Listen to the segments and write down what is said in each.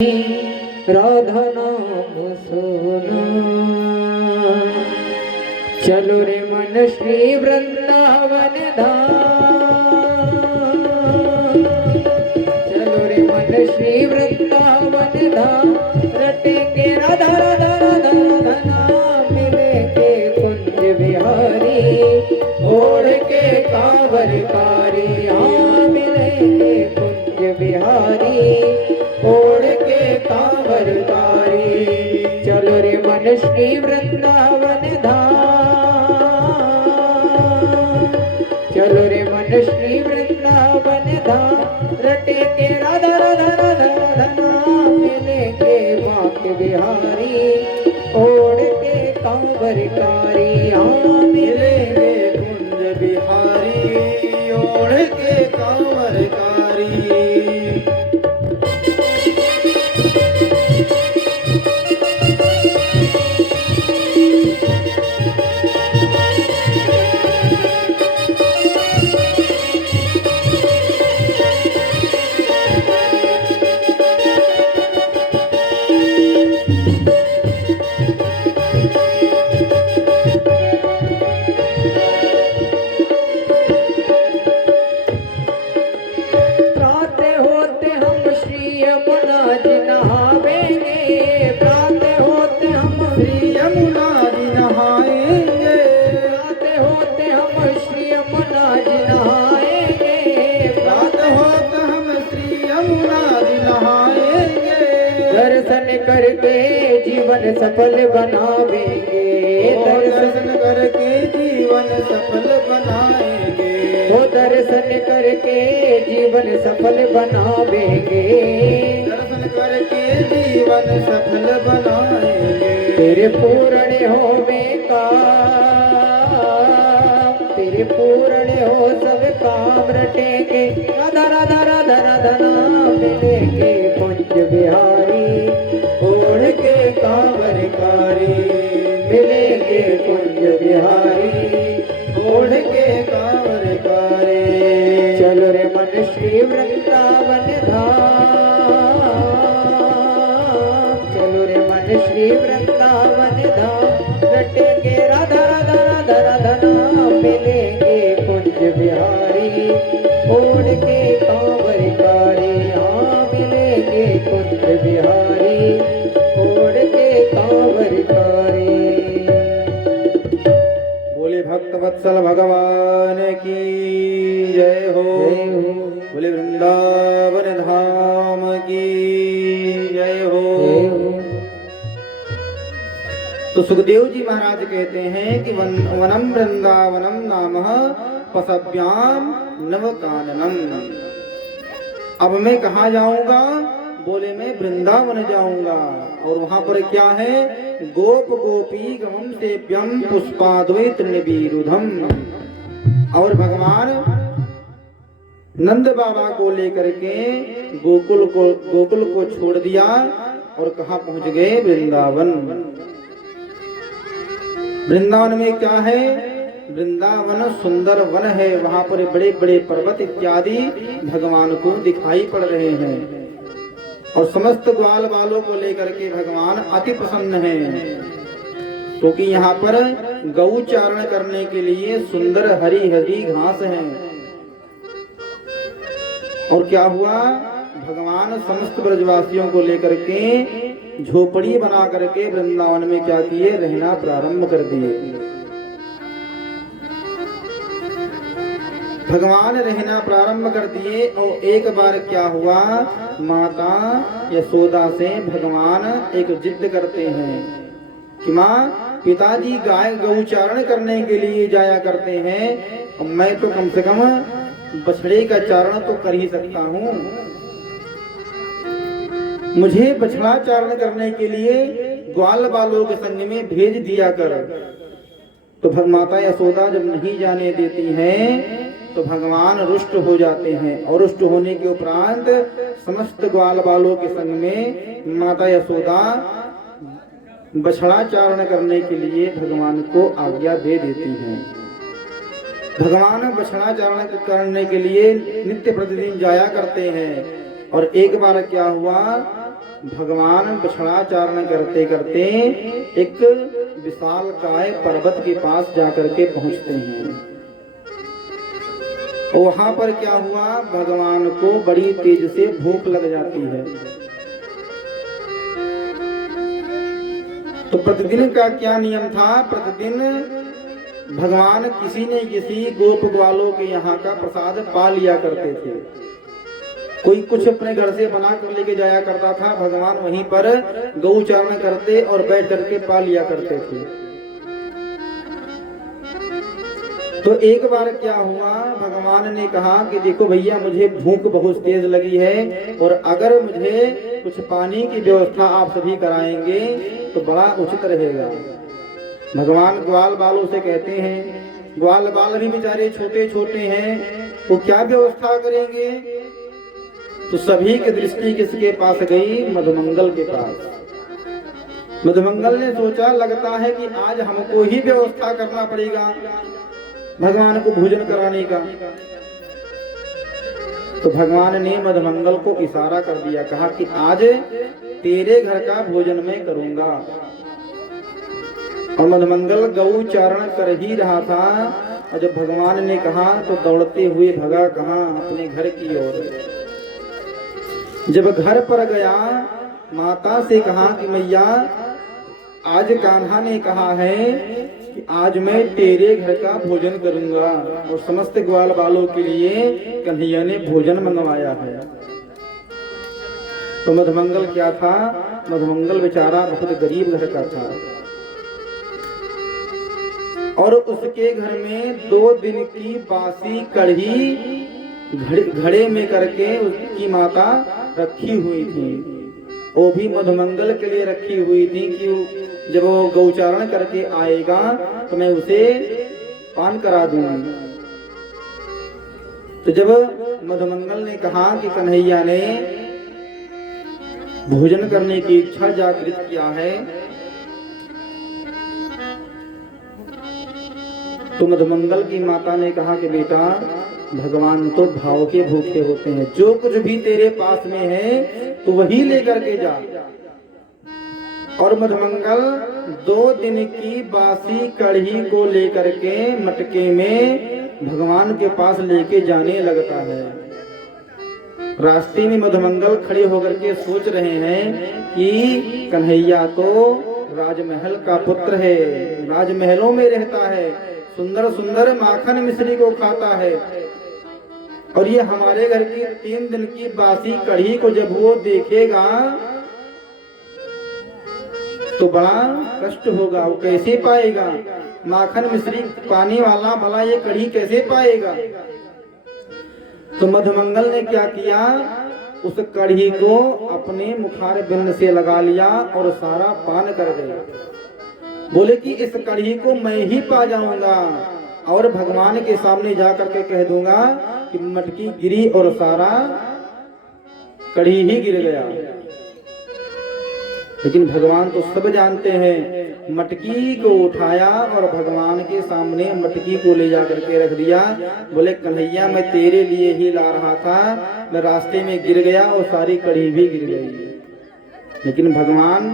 राधा नाम सुना। चलो रे मन श्री वृंदावन धाम, चलो रे मन श्री वृंदावन धाम। रटेंगे राधा राधा राधा राधा नाम, मिलेंगे कुंज बिहारी ओढ़ के कांवर कारी। हाँ मिलेंगे कुंज बिहारी ओढ़ के कांवर कारी। चलो रे मन श्री वृंदावन धाम, चलो रे मन श्री वृंदावन धाम। रटेंगे राधा राधा राधा राधा नाम, मिलेंगे बांके बिहारी ओढ़ के कांवर कारी। हाँ मिलेंगे कुंज बिहारी ओढ़ के कांवर कारी। करके जीवन सफल बनावेंगे, दर्शन करके जीवन सफल बनाएंगे। वो दर्शन करके जीवन सफल बनावेंगे, दर्शन करके जीवन सफल बनाएंगे। तेरे पूर्ण होवे काम, तेरे पूर्ण हो सब काम। रटेंगे राधा राधा राधा राधा नाम, मिलेंगे कुंज बिहारी ओढ़ के कांवर कारी। मिलेंगे कुंज बिहारी ओढ़ के कांवर कारी। चलो रे मन श्री वृंदावन धाम, चलो रे मन श्री वृंदावन धाम। रटेंगे राधा राधा राधा राधा नाम, मिलेंगे कुंज बिहारी ओढ़ के कांवर कारी। हाँ मिलेंगे कुंज बिहारी ओढ़ के कांवर कारी। बोले भक्त वत्सल भगवान की जय हो। बोले वृंदावन धाम की जय हो। तो सुखदेव जी महाराज कहते हैं कि वनम वृंदावनम नाम पसभ्याम नवकाननम। अब मैं कहाँ जाऊंगा? बोले मैं वृंदावन जाऊंगा। और वहां पर क्या है? गोप गोपी गमम सेव्यम पुष्पाद्वैत निविरुधम। और भगवान नंद बाबा को लेकर के गोकुल को छोड़ दिया और कहाँ पहुंच गए? वृंदावन। वृंदावन में क्या है? वृंदावन सुंदर वन है। वहां पर बड़े बड़े पर्वत इत्यादि भगवान को दिखाई पड़ रहे हैं। और समस्त ग्वाल बालों को लेकर के भगवान अति प्रसन्न हैं, क्योंकि यहाँ पर गौ चारण करने के लिए सुंदर हरी हरी घास है। और क्या हुआ? भगवान समस्त ब्रजवासियों को लेकर के झोपड़ी बना करके वृंदावन में क्या किए? रहना प्रारंभ कर दिए। भगवान रहना प्रारंभ कर दिए। और एक बार क्या हुआ? माता यशोदा से भगवान एक जिद करते हैं कि माँ, पिताजी गाय गौचारण करने के लिए जाया करते हैं, और मैं तो कम से कम बछड़े का चारण तो कर ही सकता हूँ। मुझे बछड़ा चारण करने के लिए ग्वाल बालों के संग में भेज दिया कर। तो माता यशोदा जब नहीं जाने देती हैं तो भगवान रुष्ट हो जाते हैं। और रुष्ट होने के उपरांत समस्त ग्वाल बालों के संग में माता यशोदा बछड़ा चारण करने के लिए भगवान को आज्ञा दे देती हैं। भगवान बछड़ा चारण करने के लिए नित्य प्रतिदिन जाया करते हैं। और एक बार क्या हुआ भगवान बछड़ा चारण करते करते एक विशालकाय पर्वत के पास जाकर के पहुंचते हैं। वहां पर क्या हुआ, भगवान को बड़ी तेज से भूख लग जाती है। तो प्रतिदिन का क्या नियम था, प्रतिदिन भगवान किसी न किसी गोप ग्वालों के यहाँ का प्रसाद पा लिया करते थे। कोई कुछ अपने घर से बना कर लेके जाया करता था, भगवान वहीं पर गौचारण करते और बैठ करके पा लिया करते थे। तो एक बार क्या हुआ, भगवान ने कहा कि देखो भैया, मुझे भूख बहुत तेज लगी है और अगर मुझे कुछ पानी की व्यवस्था आप सभी कराएंगे तो बड़ा उचित रहेगा। भगवान ग्वाल बालों से कहते हैं, ग्वाल बाल भी बेचारे छोटे छोटे हैं, वो क्या व्यवस्था करेंगे। तो सभी की दृष्टि किसके पास गई, मधुमंगल के पास। मधुमंगल ने सोचा, लगता है कि आज हमको ही व्यवस्था करना पड़ेगा भगवान को भोजन कराने का। तो भगवान ने मधुमंगल को इशारा कर दिया, कहा कि आज तेरे घर का भोजन मैं करूंगा। और मधुमंगल गौ चारण कर ही रहा था और जब भगवान ने कहा तो दौड़ते हुए भगा कहाँ, अपने घर की ओर। जब घर पर गया, माता से कहा कि मैया, आज कान्हा ने कहा है कि आज मैं तेरे घर का भोजन करूंगा और समस्त ग्वाल बालों के लिए कन्हैया ने भोजन मंगवाया है। तो मधुमंगल क्या था, मधुमंगल बेचारा बहुत गरीब घर का था और उसके घर में 2 दिन की बासी कढ़ी घड़े में करके उसकी माता रखी हुई थी। वो भी मधुमंगल के लिए रखी हुई थी कि जब वो गौचारण करके आएगा तो मैं उसे पान करा दूंगी। तो जब मधुमंगल ने कहा कि कन्हैया ने भोजन करने की इच्छा जागृत किया है, तो मधुमंगल की माता ने कहा कि बेटा, भगवान तो भाव के भूखे होते हैं, जो कुछ भी तेरे पास में है तो वही लेकर के जा। और मधुमंगल 2 दिन की बासी कढ़ी को लेकर के मटके में भगवान के पास लेके जाने लगता है। रास्ते में मधुमंगल खड़े होकर के सोच रहे हैं कि कन्हैया तो राजमहल का पुत्र है, राजमहलों में रहता है, सुंदर सुंदर माखन मिश्री को खाता है, और ये हमारे घर की 3 दिन की बासी कढ़ी को जब वो देखेगा तो बड़ा कष्ट होगा। वो कैसे पाएगा, माखन मिश्री पानी वाला भला ये कढ़ी कैसे पाएगा। तो मधुमंगल ने क्या किया, उस कढ़ी को अपने मुखार बिंद से लगा लिया और सारा पान कर गया। बोले कि इस कढ़ी को मैं ही पा जाऊंगा और भगवान के सामने जाकर के कह दूंगा कि मटकी गिरी और सारा कढ़ी ही गिर गया। लेकिन भगवान तो सब जानते हैं, मटकी को उठाया और भगवान के सामने मटकी को ले जाकर के रख दिया। बोले कन्हैया, मैं तेरे लिए ही ला रहा था, मैं रास्ते में गिर गया और सारी कढ़ी भी गिर गई। लेकिन भगवान,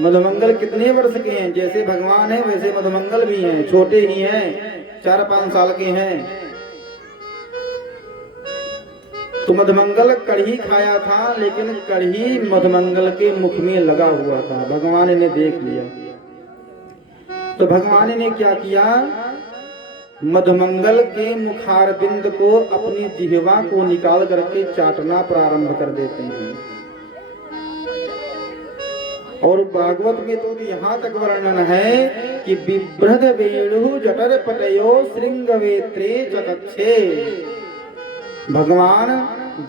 मधुमंगल कितने वर्ष के हैं, जैसे भगवान है वैसे मधुमंगल भी हैं, छोटे ही हैं, 4-5 साल के हैं। तो मधुमंगल कढ़ी खाया था, लेकिन कढ़ी मधुमंगल के मुख में लगा हुआ था, भगवान ने देख लिया। तो भगवान ने क्या किया, मधुमंगल के मुखार बिंद को अपनी जिह्वा को निकाल करके चाटना प्रारंभ कर देते हैं। और भागवत में तो यहाँ तक वर्णन है कि बिभ्रद वेणु जठर पटयो श्रृंगवेत्रे चकच्छे। भगवान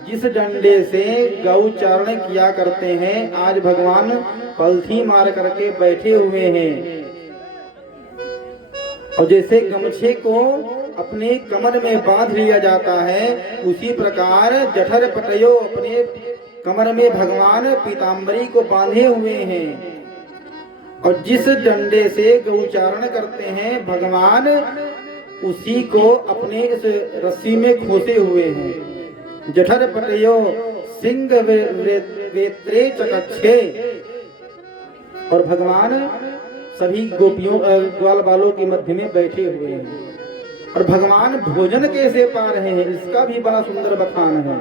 जिस डंडे से गौ चारण किया करते हैं, आज भगवान पलथी मार करके बैठे हुए हैं। और जैसे गमछे को अपने कमर में बांध लिया जाता है, उसी प्रकार जठर पटयो अपने कमर में भगवान पीताम्बरी को बांधे हुए हैं। और जिस डंडे से गौचारण करते हैं, भगवान उसी को अपने इस रस्सी में खोसे हुए हैं। जठर पटयो सिंह वेत्रे चकच्छे। और भगवान सभी गोपियों ग्वाल बालों के मध्य में बैठे हुए हैं और भगवान भोजन कैसे पा रहे हैं इसका भी बड़ा सुंदर बखान है।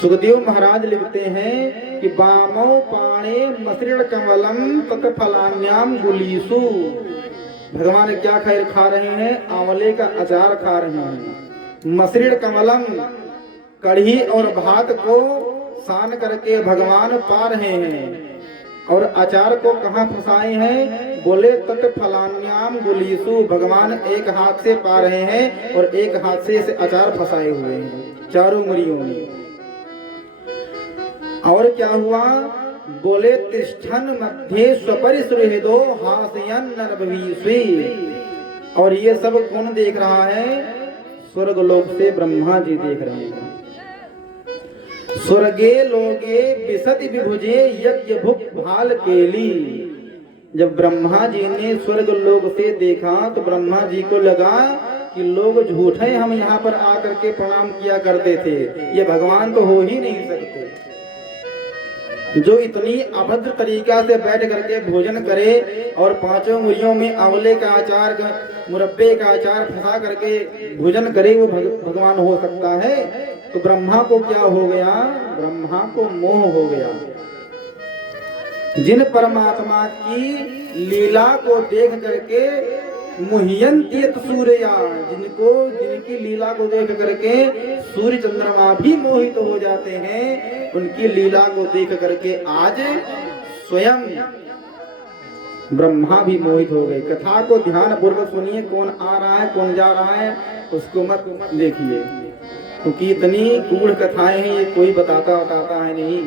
सुखदेव महाराज लिखते हैं कि बामौ पाणे मसृण कमलम तत फलान्याम गुलीसु। भगवान क्या खा रहे हैं? आंवले का अचार खा रहे हैं। मसृण कमलम, कढ़ी और भात को सान करके भगवान पा रहे हैं। और अचार को कहाँ फंसाए हैं? बोले तट फलान्याम गुलीसु। भगवान एक हाथ से पा रहे हैं और एक हाथ से इसे अचार फंसाए हुए हैं चारों उंगलियों में। और क्या हुआ? बोले तिष्ठन मध्य स्वपरिसुहृदो हासयन् नरभीषी। और ये सब कौन देख रहा है? स्वर्ग लोक से ब्रह्मा जी देख रहे हैं। स्वर्गे लोगे विशति विभुजे यज्ञ भुक भाल केली। जब ब्रह्मा जी ने स्वर्ग लोक से देखा तो ब्रह्मा जी को लगा कि लोग झूठे हम यहाँ पर आकर के प्रणाम किया करते थे, ये भगवान तो हो ही नहीं सकते। जो इतनी अभद्र तरीका से बैठ करके भोजन करे और पांचों उंगलियों में आंवले का अचार मुरब्बे का अचार फंसा करके भोजन करे, वो भगवान हो सकता है? तो ब्रह्मा को क्या हो गया? ब्रह्मा को मोह हो गया। जिन परमात्मा की लीला को देख करके मुह्यंत्यत सूर्या, जिनकी लीला को देख करके सूर्य चंद्रमा भी मोहित हो जाते हैं, उनकी लीला को देख करके आज स्वयं ब्रह्मा भी मोहित हो गए। कथा को ध्यान पूर्वक सुनिए, कौन आ रहा है कौन जा रहा है उसको मत देखिए, क्योंकि इतनी गूढ़ कथाएं हैं, ये कोई बताता है नहीं।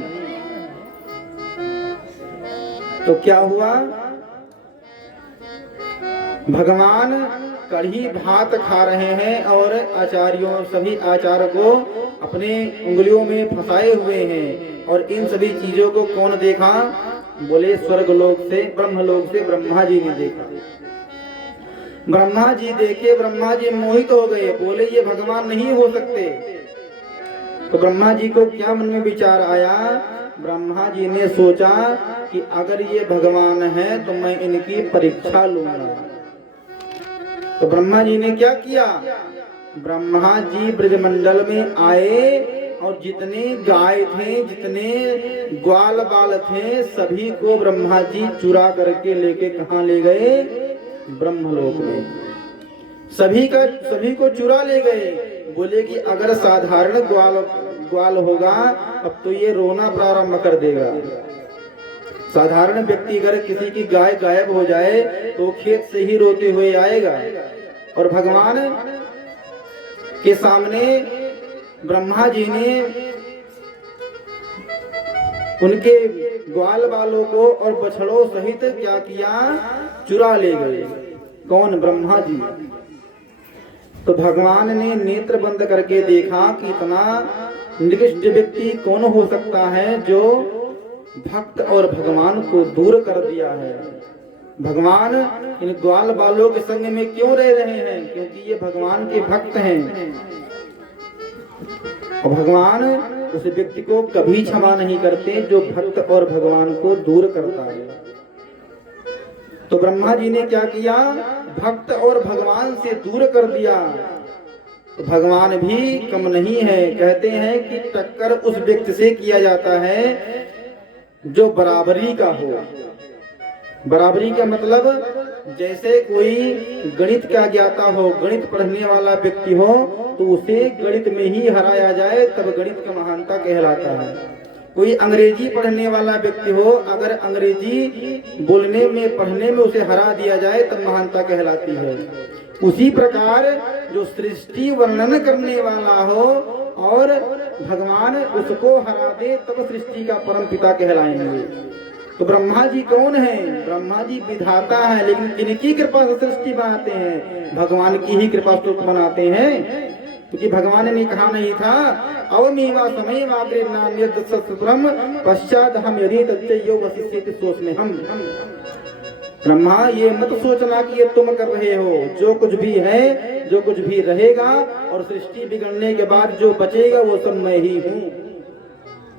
तो क्या हुआ? भगवान कढ़ी भात खा रहे हैं और आचार्यों सभी आचार्य को अपने उंगलियों में फंसाए हुए हैं। और इन सभी चीजों को कौन देखा? बोले स्वर्ग लोक से ब्रह्मलोक से ब्रह्मा जी ने देखा। ब्रह्मा जी देखे, ब्रह्मा जी मोहित हो गए, बोले ये भगवान नहीं हो सकते। तो ब्रह्मा जी को क्या मन में विचार आया? ब्रह्मा जी ने सोचा कि अगर ये भगवान है तो मैं इनकी परीक्षा लूंगा। तो ब्रह्मा जी ने क्या किया? ब्रह्मा जी ब्रजमंडल में आए और जितने गाय थे, जितने ग्वाल बाल थे, सभी को ब्रह्मा जी चुरा करके लेके कहाँ ले गए? ब्रह्मलोक में। सभी को चुरा ले गए। बोले कि अगर साधारण ग्वाल होगा अब तो ये रोना प्रारंभ कर देगा। साधारण व्यक्ति अगर किसी की गाय गायब हो जाए तो खेत से ही रोते हुए आएगा। और भगवान के सामने ब्रह्मा जी ने उनके ग्वाल बालों को और बछड़ों सहित क्या किया? चुरा ले गए। कौन? ब्रह्मा जी। तो भगवान ने नेत्र बंद करके देखा कि इतना निकृष्ट व्यक्ति कौन हो सकता है जो भक्त और भगवान को दूर कर दिया है। भगवान इन ग्वाल बालों के संग में क्यों रह रहे हैं? क्योंकि ये भगवान के भक्त हैं और भगवान उस व्यक्ति को कभी क्षमा नहीं करते जो भक्त और भगवान को दूर करता है। तो ब्रह्मा जी ने क्या किया? भक्त और भगवान से दूर कर दिया। तो भगवान भी कम नहीं है। कहते हैं कि टक्कर उस व्यक्ति से किया जाता है जो बराबरी का हो। बराबरी का मतलब जैसे कोई गणित का ज्ञाता हो, गणित पढ़ने वाला व्यक्ति हो, तो उसे गणित में ही हराया जाए तब गणित का महानता कहलाता है। कोई अंग्रेजी पढ़ने वाला व्यक्ति हो, अगर अंग्रेजी बोलने में पढ़ने में उसे हरा दिया जाए तब महानता कहलाती है। उसी प्रकार जो सृष्टि वर्णन करने वाला हो और भगवान उसको हरा दे तब सृष्टि का परम पिता कहलाएंगे। तो ब्रह्मा जी कौन है? ब्रह्मा जी विधाता है, लेकिन इनकी कृपा से सृष्टि बनाते हैं, भगवान की ही कृपा से बनाते हैं। क्योंकि भगवान ने कहा नहीं था अवमेवा समय वाग्रे नान्यत् सत्सुत्रम पश्चात हम यदि तच्चयो वसिष्यति सोच में हम। ब्रह्मा ये मत सोचना कि ये तुम कर रहे हो, जो कुछ भी है, जो कुछ भी रहेगा और सृष्टि बिगड़ने के बाद जो बचेगा वो सब मैं ही हूँ।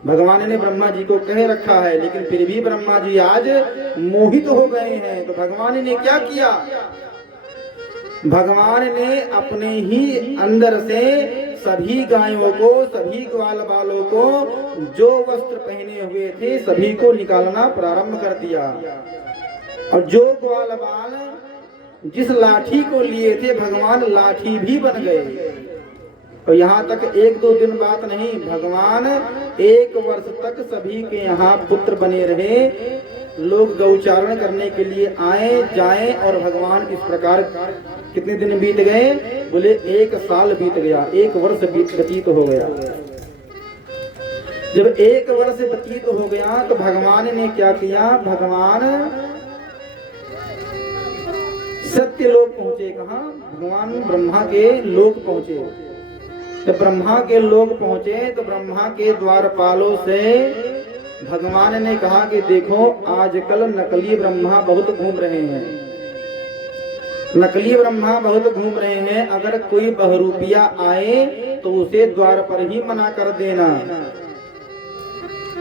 भगवान ने ब्रह्मा जी को कह रखा है, लेकिन फिर भी ब्रह्मा जी आज मोहित हो गए हैं। तो भगवान ने क्या किया? भगवान ने अपने ही अंदर से सभी गायों को, सभी ग्वाल बालों को जो वस्त्र पहने हुए थे सभी को निकालना प्रारंभ कर दिया। और जो ग्वाल बाल जिस लाठी को लिए थे भगवान लाठी भी बन गए। और यहाँ तक एक दो दिन बात नहीं, भगवान 1 वर्ष तक सभी के यहाँ पुत्र बने रहे। लोग गौचारण करने के लिए आए जाएं और भगवान इस प्रकार कितने दिन बीत गए? बोले 1 साल बीत गया, 1 वर्ष व्यतीत हो गया। जब 1 वर्ष व्यतीत हो गया तो भगवान ने क्या किया? भगवान सत्य लोक पहुंचे। कहाँ? भगवान ब्रह्मा के लोक पहुंचे। जब ब्रह्मा के लोक पहुंचे तो ब्रह्मा के द्वारपालों से भगवान ने कहा कि देखो आजकल नकली ब्रह्मा बहुत घूम रहे हैं, नकली ब्रह्मा बहुत घूम रहे हैं। अगर कोई बहरूपिया आए तो उसे द्वार पर ही मना कर देना।